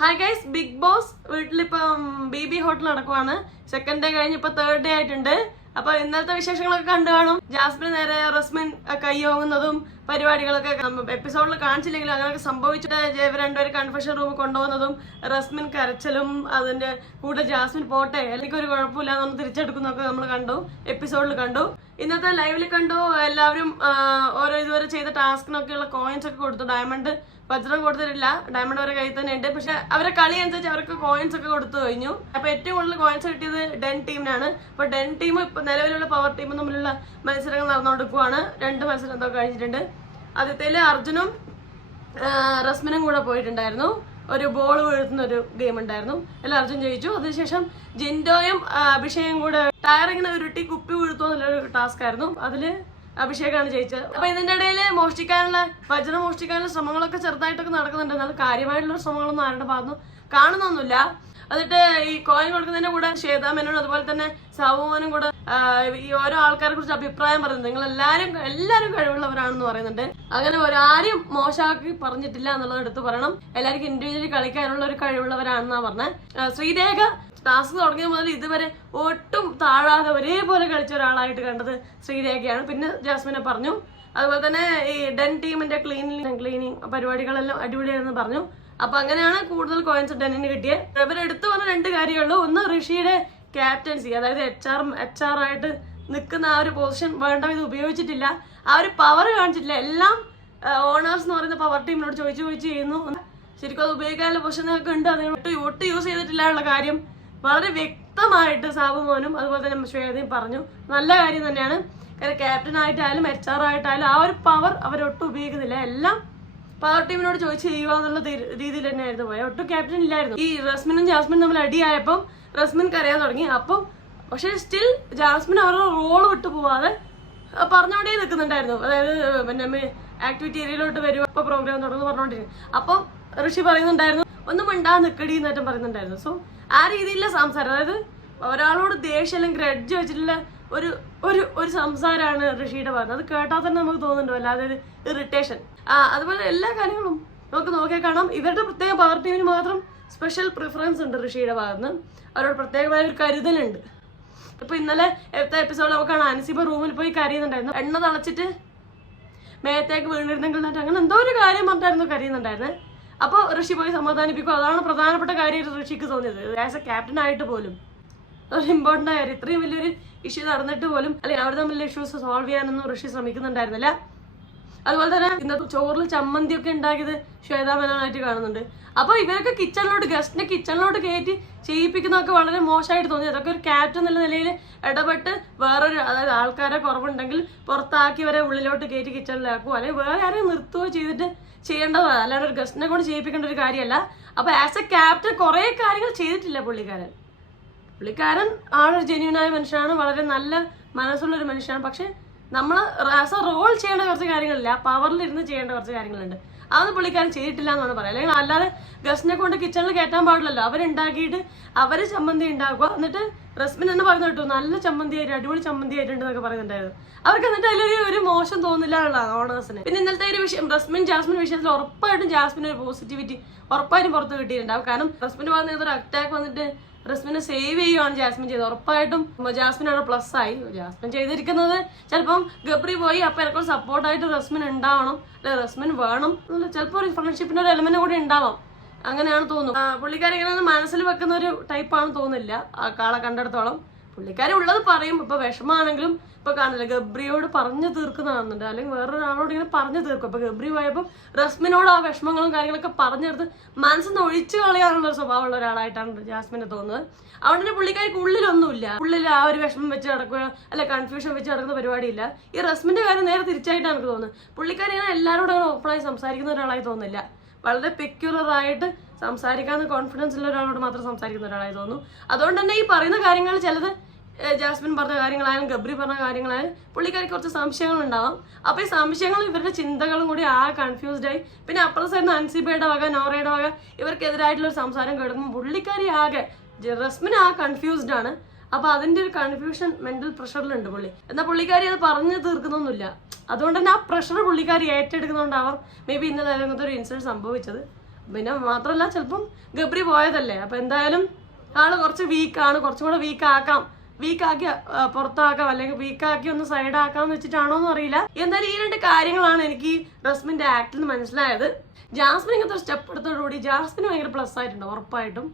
Hi guys, Bigg Boss വീട്ടിലിപ്പം BB hotel നടക്കുവാണ്. Second day കഴിഞ്ഞ് ഇപ്പൊ തേർഡ് ഡേ ആയിട്ടുണ്ട്. അപ്പൊ ഇന്നലത്തെ വിശേഷങ്ങളൊക്കെ കണ്ടു കാണും. ജാസ്മിൻ നേരെ റസ്മിൻ കയ്യോങ്ങുന്നതും പരിപാടികളൊക്കെ എപ്പിസോഡിൽ കാണിച്ചില്ലെങ്കിലും അങ്ങനെയൊക്കെ സംഭവിച്ചിട്ട് ഇവർ രണ്ടുപേരും കൺഫെഷൻ റൂം കൊണ്ടുപോകുന്നതും റസ്മിൻ കരച്ചിലും അതിന്റെ കൂടെ ജാസ്മിൻ പോട്ടെ എനിക്കൊരു കുഴപ്പമില്ല എന്നൊന്ന് തിരിച്ചെടുക്കുന്നതൊക്കെ നമ്മൾ കണ്ടു, എപ്പിസോഡിൽ കണ്ടു. ഇന്നത്തെ ലൈവിൽ കണ്ടു എല്ലാവരും ഓരോ ഇതുവരെ ചെയ്ത ടാസ്കിനൊക്കെയുള്ള കോയിൻസ് ഒക്കെ കൊടുത്തു. ഡയമണ്ട് വജ്രം കൊടുത്തിട്ടില്ല, ഡയമണ്ട് അവരുടെ കയ്യിൽ തന്നെ ഉണ്ട്. പക്ഷെ അവരെ കളി അനുസരിച്ച് അവർക്ക് കോയിൻസ് ഒക്കെ കൊടുത്തു കഴിഞ്ഞു. അപ്പൊ ഏറ്റവും കൂടുതൽ കോയിൻസ് കിട്ടിയത് ഡെൻ ടീമിനാണ്. അപ്പൊ ഡെൻ ടീം ഇപ്പൊ നിലവിലുള്ള പവർ ടീമും തമ്മിലുള്ള മത്സരങ്ങൾ നടന്നുകൊടുക്കുവാണ്. 2 മത്സരം എന്തോ കഴിഞ്ഞിട്ടുണ്ട്. ആദ്യത്തേല് അർജുനും റസ്മിനും കൂടെ പോയിട്ടുണ്ടായിരുന്നു. ഒരു ബോൾ വീഴ്ത്തുന്ന ഒരു ഗെയിം ഉണ്ടായിരുന്നു. അതിൽ അർജുൻ ജയിച്ചു. അതിനുശേഷം ജിൻഡോയും അഭിഷേകും കൂടെ ടയർ ഇങ്ങനെ ഉരുട്ടി കുപ്പി വീഴ്ത്തുക എന്നുള്ളൊരു ടാസ്ക് ആയിരുന്നു. അതില് അഭിഷേകാണ് ജയിച്ചത്. അപ്പൊ ഇതിന്റെ ഇടയിൽ വജ്രം മോഷ്ടിക്കാനുള്ള ശ്രമങ്ങളൊക്കെ ചെറുതായിട്ടൊക്കെ നടക്കുന്നുണ്ട്. എന്നാൽ കാര്യമായിട്ടുള്ള ശ്രമങ്ങളൊന്നും ആരുടെ ഭാഗത്തും കാണുന്നൊന്നുമില്ല. എന്നിട്ട് ഈ കോയിൻ കൊടുക്കുന്നതിന്റെ കൂടെ ശ്വേതാ മേനോനും അതുപോലെ തന്നെ സാബുമോനും കൂടെ ഈ ഓരോ ആൾക്കാരെ കുറിച്ച് അഭിപ്രായം പറയുന്നത് നിങ്ങൾ എല്ലാരും കഴിവുള്ളവരാണെന്ന് പറയുന്നുണ്ട്. അങ്ങനെ ഒരാരും മോശമാക്കി പറഞ്ഞിട്ടില്ല എന്നുള്ളത് എടുത്ത് പറയണം. എല്ലാവർക്കും ഇൻഡിവിജ്വലി കളിക്കാനുള്ള ഒരു കഴിവുള്ളവരാണെന്നാ പറഞ്ഞത്. ശ്രീരേഖ ടാസ്ക് തുടങ്ങിയ മുതൽ ഇതുവരെ ഒട്ടും താഴാതെ ഒരേപോലെ കളിച്ച ഒരാളായിട്ട് കണ്ടത് ശ്രീരേഖയാണ്. പിന്നെ ജാസ്മിനെ പറഞ്ഞു. അതുപോലെ തന്നെ ഈ ഡെൻ ടീമിന്റെ ക്ലീനിങ് പരിപാടികളെല്ലാം അടിപൊളിയാണെന്ന് പറഞ്ഞു. അപ്പൊ അങ്ങനെയാണ് കൂടുതൽ കോയിൻസ് ഡെന്നിന് കിട്ടിയത്. ഇവരെടുത്ത് പറഞ്ഞ 2 കാര്യമുള്ളൂ. ഒന്ന് ഋഷിയുടെ ക്യാപ്റ്റൻസി, അതായത് HR ആയിട്ട് നിൽക്കുന്ന ആ ഒരു പൊസിഷൻ വേണ്ട ഇത് ഉപയോഗിച്ചിട്ടില്ല, ആ ഒരു പവർ കാണിച്ചിട്ടില്ല. എല്ലാം ഓണേഴ്സ് എന്ന് പറയുന്ന പവർ ടീമിനോട് ചോദിച്ചു ചെയ്യുന്നു. ശരിക്കും അത് ഉപയോഗിക്കാനുള്ള പൊസിഷൻ ഒക്കെ ഉണ്ട്. അത് ഒട്ടും യൂസ് ചെയ്തിട്ടില്ല ഉള്ള കാര്യം വളരെ വ്യക്തമായിട്ട് സാബുമോനും അതുപോലെ തന്നെ ശ്വേതയും പറഞ്ഞു. നല്ല കാര്യം തന്നെയാണ്. കാരണം ക്യാപ്റ്റൻ ആയിട്ടായാലും HR ആയിട്ടായാലും ആ ഒരു പവർ അവരൊട്ടും ഉപയോഗിക്കുന്നില്ല. എല്ലാം പവർ ടീമിനോട് ചോദിച്ചു ചെയ്യുക എന്നുള്ള രീതിയിൽ തന്നെയായിരുന്നു പോയത്. ഒട്ടും ക്യാപ്റ്റൻ ഇല്ലായിരുന്നു. ഈ റസ്മിനും ജാസ്മിനും തമ്മിൽ അടിയായപ്പം റസ്മിൻ കരയാൻ തുടങ്ങി. അപ്പം പക്ഷെ സ്റ്റിൽ ജാസ്മിൻ അവരുടെ റോള് വിട്ടു പോവാതെ പറഞ്ഞോണ്ടേ നിൽക്കുന്നുണ്ടായിരുന്നു. അതായത് പിന്നെ ആക്ടിവിറ്റി ഏരിയയിലോട്ട് വരും, അപ്പൊ പ്രോഗ്രാം തുടങ്ങുന്നു പറഞ്ഞോണ്ടിരിക്കും. അപ്പം ഋഷി പറയുന്നുണ്ടായിരുന്നു ഒന്നും മിണ്ടാ നിക്കടി എന്നേറ്റം പറയുന്നുണ്ടായിരുന്നു. സോ ആ രീതിയിലുള്ള സംസാരം, അതായത് ഒരാളോട് ദേഷ്യം അല്ലെങ്കിൽ ഗ്രഡ്ജ് വെച്ചിട്ടുള്ള ഒരു സംസാരമാണ് ഋഷിയുടെ ഭാഗത്ത്. അത് കേട്ടാൽ തന്നെ നമുക്ക് തോന്നുന്നുണ്ടോ അല്ലാതെ ഒരു ഇറിറ്റേഷൻ. അതുപോലെ എല്ലാ കാര്യങ്ങളും നമുക്ക് നോക്കിയാൽ കാണാം. ഇവരുടെ പ്രത്യേക പവർ ടീമിന് മാത്രം സ്പെഷ്യൽ പ്രിഫറൻസ് ഉണ്ട് ഋഷിയുടെ ഭാഗത്ത്. അവരോട് പ്രത്യേകമായ ഒരു കരുതലുണ്ട്. ഇപ്പൊ ഇന്നലെ എപ്പിസോഡ് നമുക്കാണ് അൻസിബ റൂമിൽ പോയി കരയുന്നുണ്ടായിരുന്നു. എണ്ണ തളച്ചിട്ട് മേത്തേക്ക് വീണിരുന്നെങ്കിൽ അങ്ങനെ എന്തോ ഒരു കാര്യം പറഞ്ഞായിരുന്നു കരയുന്നുണ്ടായിരുന്നത്. അപ്പോൾ ഋഷി പോയി സമാധാനിപ്പിക്കും. അതാണ് പ്രധാനപ്പെട്ട കാര്യം ഋഷിക്ക് തോന്നിയത്. ആസ് എ ക്യാപ്റ്റൻ ആയിട്ട് പോലും അതൊരു ഇമ്പോർട്ടൻ്റ് കാര്യം. ഇത്രയും വലിയൊരു ഇഷ്യൂ നടന്നിട്ട് പോലും അല്ലെങ്കിൽ അവർ തമ്മിലുള്ള ഇഷ്യൂസ് സോൾവ് ചെയ്യാനൊന്നും ഋഷി ശ്രമിക്കുന്നുണ്ടായിരുന്നില്ല. അതുപോലെ തന്നെ ഇന്നത്തെ ചോറിൽ ചമ്മന്തി ഒക്കെ ഉണ്ടാക്കിയത് ശ്വേതാ മേനോനായിട്ട് കാണുന്നുണ്ട്. അപ്പൊ ഇവരൊക്കെ ഗസ്റ്റിനെ കിച്ചണിലോട്ട് കയറ്റി ചെയ്യിപ്പിക്കുന്നതൊക്കെ വളരെ മോശമായിട്ട് തോന്നി. അതൊക്കെ ഒരു ക്യാപ്റ്റൻ എന്നുള്ള നിലയിൽ ഇടപെട്ട് വേറൊരു, അതായത് ആൾക്കാരെ കുറവുണ്ടെങ്കിൽ പുറത്താക്കി വരെ ഉള്ളിലോട്ട് കയറ്റി കിച്ചണിലാക്കുക, അല്ലെങ്കിൽ വേറെ ആരെയും നിർത്തുകയോ ചെയ്തിട്ട് ചെയ്യേണ്ടതാണ്. അല്ലാണ്ട് ഒരു ഗസ്റ്റിനെ കൊണ്ട് ചെയ്യിപ്പിക്കേണ്ട ഒരു കാര്യമല്ല. അപ്പൊ ആസ് എ ക്യാപ്റ്റൻ കുറെ കാര്യങ്ങൾ ചെയ്തിട്ടില്ല പുള്ളിക്കാരൻ ആളൊരു ജെന്യൂനായ മനുഷ്യനാണ്, വളരെ നല്ല മനസ്സുള്ളൊരു മനുഷ്യനാണ്. പക്ഷെ നമ്മൾ ആസ് എ റോൾ ചെയ്യേണ്ട കുറച്ച് കാര്യങ്ങളില്ല, പവറിലിരുന്ന് ചെയ്യേണ്ട കുറച്ച് കാര്യങ്ങളുണ്ട്. അതൊന്നും പുള്ളിക്കാരൻ ചെയ്തിട്ടില്ല എന്നാണ് പറയുക. അല്ലെങ്കിൽ അല്ലാതെ ഗസ്റ്റിനെ കൊണ്ട് കിച്ചണിൽ കയറ്റാൻ പാടില്ലല്ലോ. അവരുണ്ടാക്കിയിട്ട് അവര് ചമ്മന്തി ഉണ്ടാക്കുക, എന്നിട്ട് റസ്മിൻ തന്നെ പറഞ്ഞു കേട്ടു നല്ല ചമ്മന്തി ആയിട്ട് അടിപൊളി ചമ്മന്തി ആയിട്ടുണ്ട് എന്നൊക്കെ പറയുന്നുണ്ടായിരുന്നു. അവർക്ക് എന്നിട്ട് അതിലൊരു മോശം തോന്നില്ല ഉള്ളതാണ് ഓണേഴ്സിന്. പിന്നെ ഇന്നലത്തെ ഒരു വിഷയം ജാസ്മിൻ വിഷയത്തിൽ ഉറപ്പായിട്ടും ജാസ്മിന് ഒരു പോസിറ്റിവിറ്റി ഉറപ്പായിട്ടും പുറത്ത് കിട്ടിയിട്ടുണ്ടാവും. കാരണം റസ്മിന് പറഞ്ഞ ഒരു അറ്റാക്ക് വന്നിട്ട് റസ്മിനെ സേവ് ചെയ്യുകയാണ് ജാസ്മിൻ ചെയ്തത്. ഉറപ്പായിട്ടും ജാസ്മിൻ അവിടെ പ്ലസ് ആയി. ജാസ്മിൻ ചെയ്തിരിക്കുന്നത് ചിലപ്പം ഗബ്രി പോയി അപ്പൊ എനിക്കൊരു സപ്പോർട്ടായിട്ട് റസ്മിൻ ഉണ്ടാവണം, അല്ലെ റസ്മിൻ വേണം, ചിലപ്പോൾ ഒരു ഫ്രണ്ട്ഷിപ്പിന്റെ ഒരു എലമെന്റ് കൂടി ഉണ്ടാവാം. അങ്ങനെയാണ് തോന്നുന്നു. പുള്ളിക്കാരി ഇങ്ങനെ മനസ്സിൽ വെക്കുന്ന ഒരു ടൈപ്പാണെന്ന് തോന്നുന്നില്ല കാളെ കണ്ടെടുത്തോളം. പുള്ളിക്കാരി ഉള്ളത് പറയും. ഇപ്പൊ വിഷമാണെങ്കിലും ഇപ്പൊ കാണില്ല ഗബ്രിയോട് പറഞ്ഞു തീർക്കുന്നതാണെന്നുണ്ട്, അല്ലെങ്കിൽ വേറൊരാളോട് ഇങ്ങനെ പറഞ്ഞു തീർക്കും. അപ്പൊ ഗബ്രി പോയപ്പോൾ റസ്മിനോട് ആ വിഷമങ്ങളും കാര്യങ്ങളൊക്കെ പറഞ്ഞെടുത്ത് മനസ്സിൽ നിന്ന് ഒഴിച്ചു കളയാനുള്ള സ്വഭാവമുള്ള ഒരാളായിട്ടാണ് ജാസ്മിനെ തോന്നുന്നത്. അതുകൊണ്ട് പുള്ളിക്കാരിക്ക് ഉള്ളിൽ ആ ഒരു വിഷമം വെച്ച് നടക്കുക അല്ലെ കൺഫ്യൂഷൻ വെച്ച് നടക്കുന്ന പരിപാടിയില്ല. ഈ റസ്മിന്റെ കാര്യം നേരെ തിരിച്ചായിട്ടാണ് എനിക്ക് തോന്നുന്നത്. പുള്ളിക്കാരി ഇങ്ങനെ എല്ലാവരോടും അങ്ങനെ ഓപ്പണായി സംസാരിക്കുന്ന ഒരാളായി തോന്നുന്നില്ല. വളരെ പെക്യുലർ ആയിട്ട് സംസാരിക്കാവുന്ന കോൺഫിഡൻസ് ഉള്ള ഒരാളോട് മാത്രം സംസാരിക്കുന്ന ഒരാളായി തോന്നുന്നു. അതുകൊണ്ട് തന്നെ ഈ പറയുന്ന കാര്യങ്ങൾ ചിലത് ജാസ്മിൻ പറഞ്ഞ കാര്യങ്ങളായാലും ഗബ്രി പറഞ്ഞ കാര്യങ്ങളായാലും പുള്ളിക്കാർക്ക് കുറച്ച് സംശയങ്ങൾ ഉണ്ടാവാം. അപ്പൊ ഈ സംശയങ്ങളും ഇവരുടെ ചിന്തകളും കൂടി കൺഫ്യൂസ്ഡ് ആയി. പിന്നെ അപ്പുറത്തെ സൈഡിൽ അൻസിബയുടെ വക നോറയുടെ വക ഇവർക്കെതിരായിട്ടുള്ള ഒരു സംസാരം കേൾക്കുമ്പോൾ പുള്ളിക്കാരി റസ്മിൻ കൺഫ്യൂസ്ഡ് ആണ്. അപ്പൊ അതിന്റെ ഒരു കൺഫ്യൂഷൻ മെന്റൽ പ്രഷറിലുണ്ട് പുള്ളി. എന്നാൽ പുള്ളിക്കാരി അത് പറഞ്ഞു തീർക്കുന്നൊന്നുമില്ല. അതുകൊണ്ട് തന്നെ ആ പ്രഷർ പുള്ളിക്കാരി ഏറ്റെടുക്കുന്നതുകൊണ്ടാവാം മേ ബി ഇന്നലെ അങ്ങനത്തെ ഒരു ഇൻസിഡന്റ് സംഭവിച്ചത്. പിന്നെ മാത്രമല്ല ചിലപ്പം ഗബ്രി പോയതല്ലേ, അപ്പൊ എന്തായാലും ആള് കുറച്ച് വീക്കാണ്, കുറച്ചും കൂടെ വീക്കാക്കി പുറത്താക്കാം, അല്ലെങ്കിൽ വീക്കാക്കി ഒന്ന് സൈഡാക്കാന്ന് വെച്ചിട്ടാണോന്ന് അറിയില്ല. എന്തായാലും ഈ 2 കാര്യങ്ങളാണ് എനിക്ക് റസ്മിന്റെ ആക്ടിൽ നിന്ന് മനസ്സിലായത്. ജാസ്മിൻ ഇങ്ങനത്തെ ഒരു സ്റ്റെപ്പ് എടുത്തോടുകൂടി ജാസ്മിന് ഭയങ്കര പ്ലസ് ആയിട്ടുണ്ട്. ഉറപ്പായിട്ടും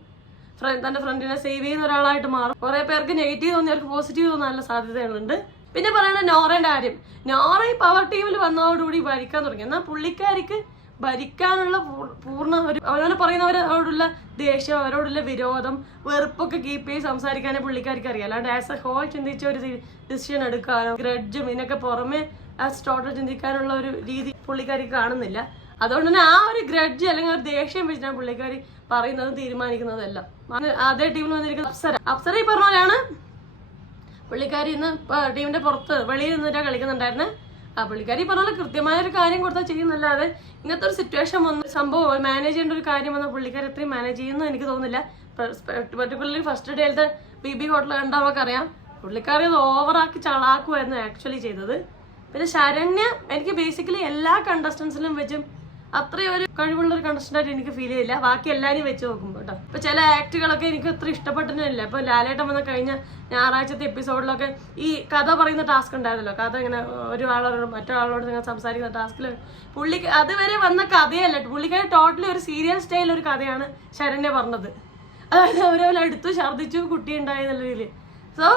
തന്റെ ഫ്രണ്ടിനെ സേവ് ചെയ്യുന്ന ഒരാളായിട്ട് മാറും. കുറെ പേർക്ക് നെഗറ്റീവ് തോന്നിയവർക്ക് പോസിറ്റീവ് തോന്നാനുള്ള സാധ്യതകളുണ്ട്. പിന്നെ പറയണ നോറയുടെ കാര്യം. നോറ ഈ പവർ ടീമിൽ വന്നതോടുകൂടി ഭരിക്കാൻ തുടങ്ങി. എന്നാൽ പുള്ളിക്കാരിക്ക് ഭരിക്കാനുള്ള പൂർണ്ണ അവരോട് പറയുന്നവരോടുള്ള ദേഷ്യം, അവരോടുള്ള വിരോധം, വെറുപ്പൊക്കെ കീപ്പ് ചെയ്ത് സംസാരിക്കാനേ പുള്ളിക്കാർക്ക് അറിയാം. അല്ലാണ്ട് ആസ് എ ഹോൾ ചിന്തിച്ച ഒരു ഡിസിഷൻ എടുക്കാനോ ഗ്രഡ്ജും ഇതിനൊക്കെ പുറമെ ആസ് ടോട്ടൽ ചിന്തിക്കാനുള്ള ഒരു രീതി പുള്ളിക്കാരി കാണുന്നില്ല. അതുകൊണ്ട് തന്നെ ആ ഒരു ഗ്രഡ്ജ് അല്ലെങ്കിൽ ഒരു ദേഷ്യം വെച്ചിട്ടാണ് പുള്ളിക്കാരി പറയുന്നതും തീരുമാനിക്കുന്നതെല്ലാം. അതേ ടീമിൽ വന്നിരിക്കുന്ന അപ്സര ഈ പറഞ്ഞ പോലെയാണ്. പുള്ളിക്കാരി ഇന്ന് ടീമിന്റെ പുറത്ത് വെളിയിൽ നിന്നിട്ടാണ് കളിക്കുന്നുണ്ടായിരുന്നത്. ആ പുള്ളിക്കാരി പറഞ്ഞാൽ കൃത്യമായ ഒരു കാര്യം കൊടുത്താൽ ചെയ്യുന്നല്ലാതെ ഇങ്ങനത്തെ ഒരു സിറ്റുവേഷൻ വന്ന് സംഭവം മാനേജ് ചെയ്യേണ്ട ഒരു കാര്യം വന്നാൽ പുള്ളിക്കാരി എത്രയും മാനേജ് ചെയ്യുന്നു എനിക്ക് തോന്നുന്നില്ല. പെർട്ടിക്കുലർലി ഫസ്റ്റ് ഡേയിലത്തെ BB ഹോട്ടൽ കണ്ടാൽ നമുക്കറിയാം പുള്ളിക്കാരി അത് ഓവറാക്കി ചളാക്കുമായിരുന്നു ആക്ച്വലി ചെയ്തത്. പിന്നെ ശരണ്യ എനിക്ക് ബേസിക്കലി എല്ലാ കണ്ടസ്റ്റൻസിലും വെച്ചും അത്രയും ഒരു കഴിവുള്ള ഒരു കണ്ടസ്റ്റന്റ് ആയിട്ട് എനിക്ക് ഫീൽ ചെയ്യില്ല, ബാക്കി എല്ലാവരും വെച്ച് നോക്കുമ്പോൾ കേട്ടോ. ഇപ്പൊ ചില ആക്ടുകളൊക്കെ എനിക്ക് അത്ര ഇഷ്ടപ്പെട്ടിട്ടില്ല. ഇപ്പൊ ലാലേട്ടൻ വന്ന കഴിഞ്ഞ ഞായറാഴ്ചത്തെ എപ്പിസോഡിലൊക്കെ ഈ കഥ പറയുന്ന ടാസ്ക് ഉണ്ടായിരുന്നല്ലോ, കഥ ഇങ്ങനെ ഒരാളോട് മറ്റൊരാളോട് നിങ്ങൾ സംസാരിക്കുന്ന ടാസ്കിൽ പുള്ളിക്ക് അതുവരെ വന്ന കഥയല്ല, പുള്ളിക്കാരി ടോട്ടലി ഒരു സീരിയൽ സ്റ്റൈൽ ഒരു കഥയാണ് ശരണ്യ പറഞ്ഞത്. അതായത് അവരവരെ അടുത്തു ഛർദ്ദിച്ചു കുട്ടി ഉണ്ടായി എന്നുള്ള രീതിയിൽ. സോ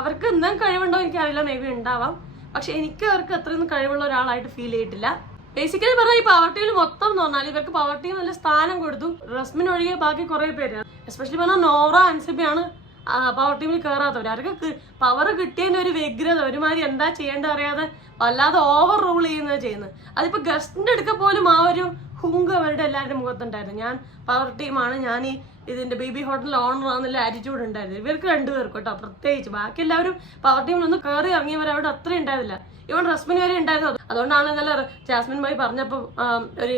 അവർക്ക് എന്തെങ്കിലും കഴിവുണ്ടോ എനിക്കറിയില്ല, മേ ബി ഉണ്ടാവാം. പക്ഷെ എനിക്ക് അവർക്ക് അത്രയൊന്നും കഴിവുള്ള ഒരാളായിട്ട് ഫീൽ ചെയ്തിട്ടില്ല. ബേസിക്കലി പറഞ്ഞാൽ ഈ പവർ ടീമിൽ മൊത്തം എന്ന് പറഞ്ഞാൽ ഇവർക്ക് പവർ ടീം നല്ല സ്ഥാനം കൊടുത്തു. റസ്മിൻ ഒഴികെ ബാക്കി കുറെ പേര്, എസ്പെഷ്യലി പറഞ്ഞാൽ നോറ അൻസിബയാണ് പവർ ടീമിൽ കയറാത്തവർ. അവർക്ക് പവർ കിട്ടിയതിന്റെ ഒരു വ്യഗ്രത, ഒരുമാതിരി എന്താ ചെയ്യേണ്ടത് അറിയാതെ വല്ലാതെ ഓവർ റൂൾ ചെയ്യുന്നത്. അതിപ്പോ ഗസ്റ്റിന്റെ അടുക്ക പോലും ആ ഒരു ഹുങ്ക് അവരുടെ എല്ലാവരുടെ മുഖത്തുണ്ടായിരുന്നു. ഞാൻ പവർ ടീമാണ്, ഞാൻ ഈ ഇതിന്റെ BB ഹോട്ടൽ ഓണർ ആണെന്നുള്ള ആറ്റിറ്റ്യൂഡ് ഉണ്ടായിരുന്നു ഇവർക്ക് 2 പേർക്കും കേട്ടോ. പ്രത്യേകിച്ച് ബാക്കി എല്ലാവരും പവർ ടീമിലൊന്നും കയറി ഇറങ്ങിയവർ അവിടെ അത്രയും ഉണ്ടായിരുന്നില്ല. ഇവൻ റസ്മിന് വരെ ഉണ്ടായിരുന്നു. അതുകൊണ്ടാണ് ഇന്നലെ ജാസ്മിൻ ഭായി പറഞ്ഞപ്പോൾ ഒരു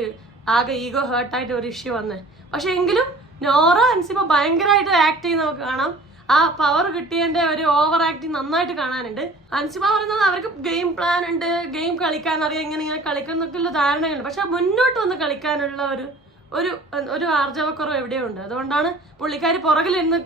ആകെ ഈഗോ ഹേർട്ടായിട്ട് ഒരു ഇഷ്യൂ വന്നത്. പക്ഷെ എങ്കിലും നോറ അൻസിബ ഭയങ്കരമായിട്ട് ആക്ട് ചെയ്യുന്ന നമുക്ക് കാണാം. ആ പവർ കിട്ടിയതിന്റെ ഒരു ഓവർ ആക്ടിങ് നന്നായിട്ട് കാണാനുണ്ട്. അൻസിബ പറയുന്നത് അവർക്ക് ഗെയിം പ്ലാൻ ഉണ്ട്, ഗെയിം കളിക്കാൻ അറിയാം, ഇങ്ങനെ കളിക്കുന്നൊക്കെയുള്ള ധാരണയുണ്ട്. പക്ഷെ മുന്നോട്ട് വന്ന് കളിക്കാനുള്ള ഒരു ആർജവക്കുറവ് എവിടെയുണ്ട്. അതുകൊണ്ടാണ് പുള്ളിക്കാരി പുറകിലിരുന്ന്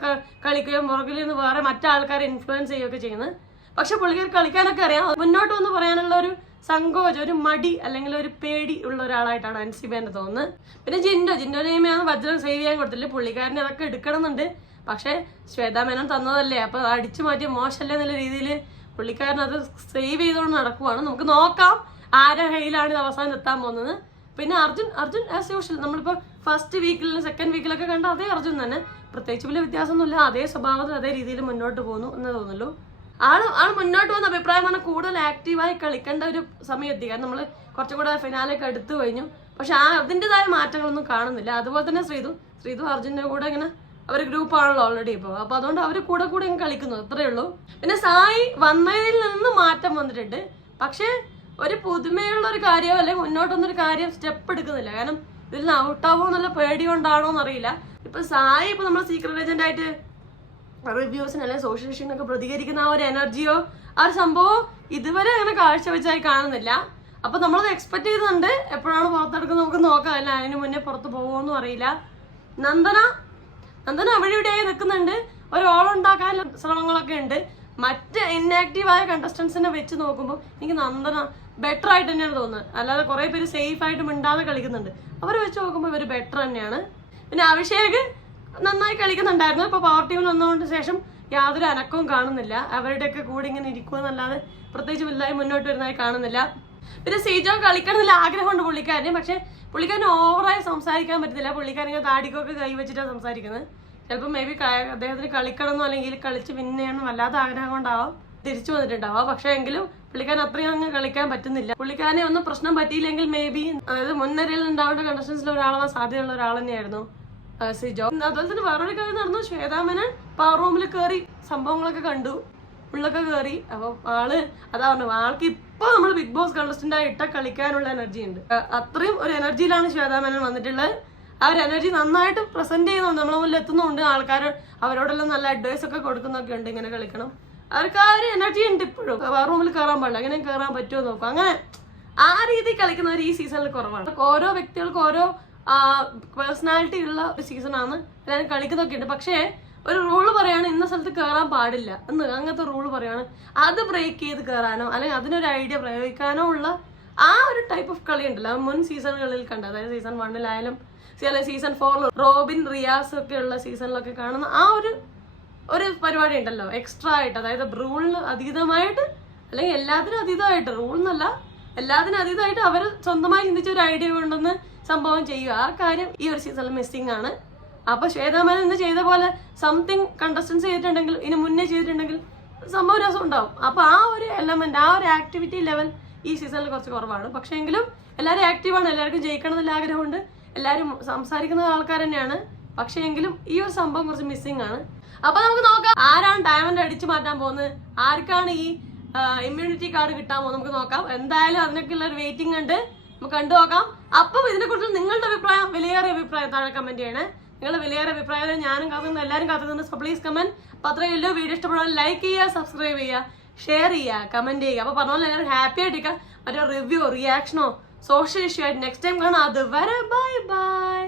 കളിക്കുകയും പുറകിലിരുന്ന് വേറെ മറ്റാൾക്കാരെ ഇൻഫ്ലുവൻസ് ചെയ്യുകയൊക്കെ ചെയ്യുന്നത്. പക്ഷെ പുള്ളിക്കാരി കളിക്കാനൊക്കെ അറിയാം. മുന്നോട്ട് വന്ന് പറയാനുള്ള ഒരു സങ്കോചം, ഒരു മടി അല്ലെങ്കിൽ ഒരു പേടി ഉള്ള ഒരാളായിട്ടാണ് അൻസിബേനെ തോന്നുന്നത്. പിന്നെ ജിൻഡോനെയാണ് വജ്രം സേവ് ചെയ്യാൻ കൊടുത്തില്ല. പുള്ളിക്കാരനെ അതൊക്കെ എടുക്കണമെന്നുണ്ട്. പക്ഷെ ശ്വേതാ മേനോൻ തന്നതല്ലേ, അപ്പൊ അടിച്ചു മാറ്റിയ മോശമല്ലേ എന്നുള്ള രീതിയിൽ പുള്ളിക്കാരൻ അത് സേവ് ചെയ്തുകൊണ്ട് നടക്കുവാണ്. നമുക്ക് നോക്കാം ആരുടെ കയ്യിലാണ് ഇത് അവസാനം എത്താൻ പോകുന്നത്. പിന്നെ അർജുൻ ആസ് യൂഷ്വൽ നമ്മളിപ്പോ ഫസ്റ്റ് വീക്കിലും സെക്കൻഡ് വീക്കിലൊക്കെ കണ്ട അതേ അർജുൻ തന്നെ, പ്രത്യേകിച്ച് വലിയ വ്യത്യാസമൊന്നുമില്ല. അതേ സ്വഭാവത്തിൽ അതേ രീതിയിൽ മുന്നോട്ട് പോകുന്നു എന്നേ തോന്നുള്ളൂ. ആള് മുന്നോട്ട് വന്ന അഭിപ്രായമാണ് കൂടുതൽ ആക്റ്റീവായി കളിക്കേണ്ട ഒരു സമയം എത്തി. കാരണം നമ്മള് കുറച്ചും കൂടെ ഫിനാലൊക്കെ എടുത്തു കഴിഞ്ഞു. പക്ഷെ അതിൻ്റെതായ മാറ്റങ്ങളൊന്നും കാണുന്നില്ല. അതുപോലെ തന്നെ ശ്രീതു അർജുന്റെ കൂടെ ഇങ്ങനെ അവർ ഗ്രൂപ്പാണല്ലോ ഓൾറെഡി ഇപ്പോൾ. അപ്പൊ അതുകൊണ്ട് അവർ കൂടെ കളിക്കുന്നു, അത്രേ ഉള്ളൂ. പിന്നെ സായി വന്നതിൽ നിന്ന് മാറ്റം വന്നിട്ടുണ്ട്. പക്ഷെ ഒരു പുതുമയുള്ള ഒരു കാര്യമോ അല്ലെങ്കിൽ മുന്നോട്ടൊന്നൊരു കാര്യം സ്റ്റെപ്പ് എടുക്കുന്നില്ല. കാരണം ഇതിൽ നിന്ന് ഔട്ടാവോ എന്നുള്ള പേടി കൊണ്ടാണോ എന്നറിയില്ല. ഇപ്പൊ സായി ഇപ്പൊ നമ്മൾ സീക്രട്ട് ഏജന്റ് ആയിട്ട് റിവ്യൂസിന് അല്ലെങ്കിൽ സോഷ്യൽ ഇഷ്യൂസിനൊക്കെ പ്രതികരിക്കുന്ന ആ ഒരു എനർജിയോ ആ ഒരു സംഭവം ഇതുവരെ അങ്ങനെ കാഴ്ചവെച്ചായി കാണുന്നില്ല. അപ്പൊ നമ്മളത് എക്സ്പെക്ട് ചെയ്യുന്നുണ്ട്. എപ്പോഴാണ് പുറത്തെടുക്കുന്നത് നമുക്ക് നോക്കാം. അല്ല അതിന് മുന്നേ പുറത്ത് പോകുമെന്നും അറിയില്ല. നന്ദന അവിടെ ഇവിടെയായി നിൽക്കുന്നുണ്ട്. ഒരു ഓളുണ്ടാക്കാൻ ശ്രമങ്ങളൊക്കെ ഉണ്ട്. മറ്റ് ഇന്നാക്റ്റീവായ കണ്ടസ്റ്റൻസിനെ വെച്ച് നോക്കുമ്പോൾ എനിക്ക് നന്ദന ബെറ്റർ ആയിട്ട് തന്നെയാണ് തോന്നുന്നത്. അല്ലാതെ കുറെ പേര് സേഫ് ആയിട്ട് മിണ്ടാതെ കളിക്കുന്നുണ്ട്. അവരെ വെച്ച് നോക്കുമ്പോൾ ഇവർ ബെറ്റർ തന്നെയാണ്. പിന്നെ അഭിഷേക് നന്നായി കളിക്കുന്നുണ്ടായിരുന്നു. ഇപ്പൊ പവർ ടീമിൽ വന്നതുകൊണ്ട് ശേഷം യാതൊരു അനക്കവും കാണുന്നില്ല. അവരുടെയൊക്കെ കൂടെ ഇങ്ങനെ ഇരിക്കുമെന്നല്ലാതെ പ്രത്യേകിച്ച് വലുതായി മുന്നോട്ട് വരുന്നതായി കാണുന്നില്ല. പിന്നെ സീജോ കളിക്കണമെന്നില്ല ആഗ്രഹമുണ്ട് പുള്ളിക്കാരന്. പക്ഷെ പുള്ളിക്കാരന് ഓവറായി സംസാരിക്കാൻ പറ്റുന്നില്ല. പുള്ളിക്കാരൻ താടിക്കൊക്കെ കൈവച്ചിട്ടാണ് സംസാരിക്കുന്നത്. ചിലപ്പോൾ മേ ബി അദ്ദേഹത്തിന് കളിക്കണമെന്നോ അല്ലെങ്കിൽ കളിച്ച് പിന്നെയാണ് വല്ലാത്ത ആഗ്രഹം കൊണ്ടാവാം തിരിച്ചു വന്നിട്ടുണ്ടാവാം. പക്ഷെ എങ്കിലും പുള്ളിക്കാരൻ അത്രയും അങ്ങ് കളിക്കാൻ പറ്റുന്നില്ല. പുള്ളിക്കാരനെ ഒന്നും പ്രശ്നം പറ്റിയില്ലെങ്കിൽ മേ ബി അതായത് മുൻനിരയിൽ ഉണ്ടാവേണ്ട കണ്ടസ്റ്റൻസിൽ ഒരാളാവാൻ സാധ്യതയുള്ള ഒരാൾ തന്നെയായിരുന്നു സിജോ. അതുപോലെ തന്നെ വേറൊരു കാര്യം നടന്നു. ശ്വേതാ മേനോൻ പവർ റൂമിൽ കയറി സംഭവങ്ങളൊക്കെ കണ്ടു, ഉള്ളൊക്കെ കയറി. അപ്പൊ അതാ പറഞ്ഞു ആൾക്ക് ഇപ്പൊ നമ്മൾ ബിഗ് ബോസ് കണ്ടസ്റ്റന്റ് ആയിട്ട് കളിക്കാനുള്ള എനർജി ഉണ്ട്. അത്രയും ഒരു എനർജിയിലാണ് ശ്വേതാ മേനോൻ വന്നിട്ടുള്ളത്. ആ ഒരു എനർജി നന്നായിട്ട് പ്രസന്റ് ചെയ്യുന്നുണ്ട്, നമ്മളെ മുന്നിൽ എത്തുന്നുണ്ട്. ആൾക്കാർ അവരോടെല്ലാം നല്ല അഡ്വൈസ് ഒക്കെ കൊടുക്കുന്നൊക്കെ ഉണ്ട്. ഇങ്ങനെ കളിക്കണം, അവർക്ക് ആ ഒരു എനർജി ഉണ്ട് ഇപ്പോഴും. പവർ റൂമിൽ കയറാൻ പാടില്ല, അങ്ങനെ കയറാൻ പറ്റുമോ നോക്കും. അങ്ങനെ ആ രീതി കളിക്കുന്നവർ ഈ സീസണിൽ കുറവാണ്. ഓരോ വ്യക്തികൾക്കും ഓരോ പേഴ്സണാലിറ്റി ഉള്ള ഒരു സീസണാണ്, എല്ലാവരും കളിക്കുന്നൊക്കെ ഉണ്ട്. പക്ഷേ ഒരു റൂള് പറയാണ് ഇന്ന സ്ഥലത്ത് കയറാൻ പാടില്ല എന്ന്, അങ്ങനത്തെ റൂള് പറയാണ്. അത് ബ്രേക്ക് ചെയ്ത് കയറാനോ അല്ലെങ്കിൽ അതിനൊരു ഐഡിയ പ്രയോഗിക്കാനോ ഉള്ള ആ ഒരു ടൈപ്പ് ഓഫ് കളി ഉണ്ടല്ലോ മുൻ സീസണുകളിൽ കണ്ട, അതായത് സീസൺ 1 സീസൺ 4 റോബിൻ റിയാസ് ഒക്കെ ഉള്ള സീസണിലൊക്കെ കാണുന്ന ആ ഒരു പരിപാടി ഉണ്ടല്ലോ എക്സ്ട്രാ ആയിട്ട്, അതായത് റൂളിന് അതീതമായിട്ട് അല്ലെങ്കിൽ എല്ലാത്തിനും അതീതമായിട്ട്, റൂളിനല്ല എല്ലാത്തിനും അതീതമായിട്ട് അവർ സ്വന്തമായി ചിന്തിച്ച ഒരു ഐഡിയ കൊണ്ടൊന്ന് സംഭവം ചെയ്യുക. ആ കാര്യം ഈ ഒരു സീസണിൽ മിസ്സിംഗ് ആണ്. അപ്പൊ ശ്വേതാമേനോൻ ഇന്ന് ചെയ്ത പോലെ സംതിങ് കണ്ടസ്റ്റൻസ് ചെയ്തിട്ടുണ്ടെങ്കിൽ, ഇനി മുന്നേ ചെയ്തിട്ടുണ്ടെങ്കിൽ സംഭവം രസം ഉണ്ടാവും. അപ്പൊ ആ ഒരു എലമെന്റ്, ആ ഒരു ആക്ടിവിറ്റി ലെവൽ ഈ സീസണിൽ കുറച്ച് കുറവാണ്. പക്ഷെ എങ്കിലും എല്ലാവരും ആക്റ്റീവാണ്, എല്ലാവർക്കും ജയിക്കണം എന്നുള്ള ആഗ്രഹമുണ്ട്, എല്ലാവരും സംസാരിക്കുന്ന ആൾക്കാർ തന്നെയാണ്. പക്ഷെ എങ്കിലും ഈ ഒരു സംഭവം കുറച്ച് മിസ്സിംഗ് ആണ്. അപ്പൊ നമുക്ക് നോക്കാം ആരാണ് ഡയമണ്ട് അടിച്ചു മാറ്റാൻ പോകുന്നത്, ആർക്കാണ് ഈ ഇമ്മ്യൂണിറ്റി കാർഡ് കിട്ടാൻ പോകുന്നത് നമുക്ക് നോക്കാം. എന്തായാലും അതിനൊക്കെയുള്ള ഒരു വെയിറ്റിംഗ് ഉണ്ട്, നമുക്ക് കണ്ടു നോക്കാം. അപ്പം ഇതിനെക്കുറിച്ച് നിങ്ങളുടെ അഭിപ്രായം, വിലയേറിയ അഭിപ്രായം താഴെ കമന്റ് ചെയ്യണേ. നിങ്ങളുടെ വിലയേറിയ അഭിപ്രായം ഞാനും കാത്തുന്നു, എല്ലാവരും കാത്തുന്നുണ്ട്. So please comment. അപ്പൊ അത്രയേ ഉള്ളൂ. വീഡിയോ ഇഷ്ടപ്പെടാൻ ലൈക്ക് ചെയ്യുക, സബ്സ്ക്രൈബ് ചെയ്യുക, ഷെയർ ചെയ്യുക, കമന്റ് ചെയ്യുക. അപ്പൊ പറഞ്ഞ പോലെ എല്ലാവരും ഹാപ്പി ആയിട്ടിരിക്കുക. മറ്റേ റിവ്യൂ, റിയാക്ഷനോ സോഷ്യൽ ഇഷ്യൂ ആയിട്ട് നെക്സ്റ്റ് ടൈം കാണാം. അതുവരെ ബൈ ബൈ.